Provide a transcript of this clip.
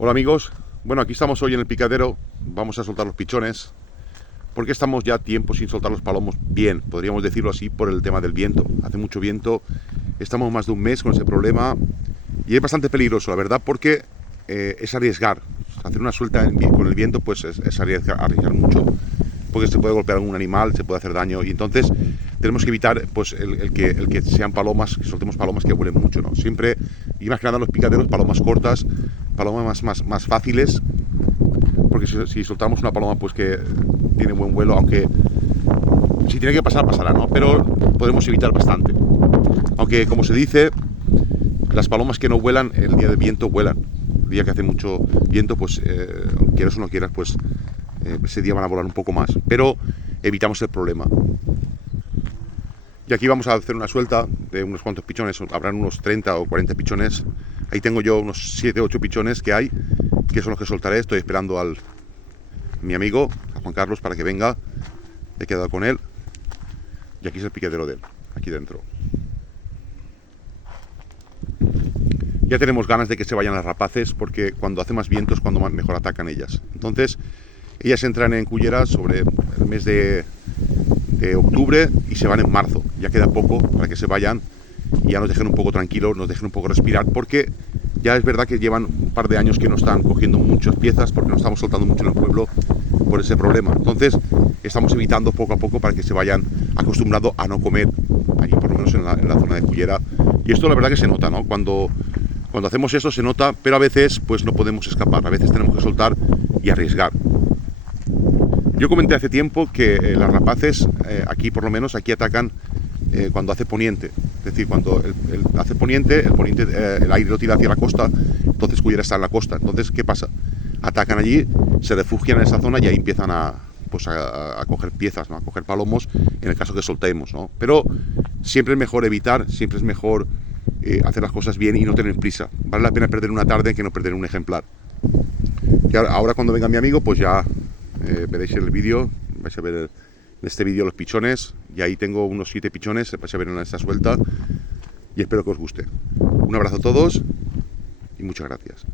Hola amigos, bueno, aquí estamos hoy en el picadero, vamos a soltar los pichones, porque estamos ya tiempo sin soltar los palomos bien, podríamos decirlo así, por el tema del viento. Hace mucho viento, estamos más de un mes con ese problema y es bastante peligroso, la verdad, porque es arriesgar. Hacer una suelta con el viento pues es arriesgar mucho, porque se puede golpear a un animal, se puede hacer daño, y entonces tenemos que evitar pues el que sean palomas, que soltemos palomas que vuelen mucho, ¿no? Siempre, y más que nada en los picaderos, palomas cortas, palomas más fáciles, porque si soltamos una paloma pues que tiene buen vuelo, aunque si tiene que pasar, pasará, ¿no? Pero podemos evitar bastante. Aunque, como se dice, las palomas que no vuelan, el día de viento vuelan. El día que hace mucho viento, pues quieras o no quieras, pues ese día van a volar un poco más. Pero evitamos el problema. Y aquí vamos a hacer una suelta de unos cuantos pichones, habrán unos 30 o 40 pichones. Ahí tengo yo unos 7 o 8 pichones que hay, que son los que soltaré. Estoy esperando a mi amigo, a Juan Carlos, para que venga. He quedado con él. Y aquí es el piquedero de él, aquí dentro. Ya tenemos ganas de que se vayan las rapaces, porque cuando hace más viento es cuando mejor atacan ellas. Entonces, ellas entran en Cullera sobre el mes de octubre y se van en marzo. Ya queda poco para que se vayan y ya nos dejen un poco tranquilos, nos dejen un poco respirar, porque ya es verdad que llevan un par de años que no están cogiendo muchas piezas, porque no estamos soltando mucho en el pueblo por ese problema. Entonces estamos evitando poco a poco para que se vayan acostumbrando a no comer allí, por lo menos en la zona de Cullera. Y esto la verdad que se nota, ¿no? Cuando hacemos eso se nota, pero a veces pues no podemos escapar, a veces tenemos que soltar y arriesgar. Yo comenté hace tiempo que las rapaces, aquí por lo menos, aquí atacan cuando hace poniente. Es decir, cuando hace poniente, el aire lo tira hacia la costa, entonces Cullera está en la costa. Entonces, ¿qué pasa? Atacan allí, se refugian en esa zona y ahí empiezan a coger piezas, ¿no? A coger palomos, en el caso que soltemos, ¿no? Pero siempre es mejor evitar, siempre es mejor hacer las cosas bien y no tener prisa. Vale la pena perder una tarde que no perder un ejemplar. Y ahora cuando venga mi amigo, pues ya veréis el vídeo, vais a ver en este vídeo los pichones, y ahí tengo unos 7 pichones, vais a ver en esta suelta, y espero que os guste. Un abrazo a todos y muchas gracias.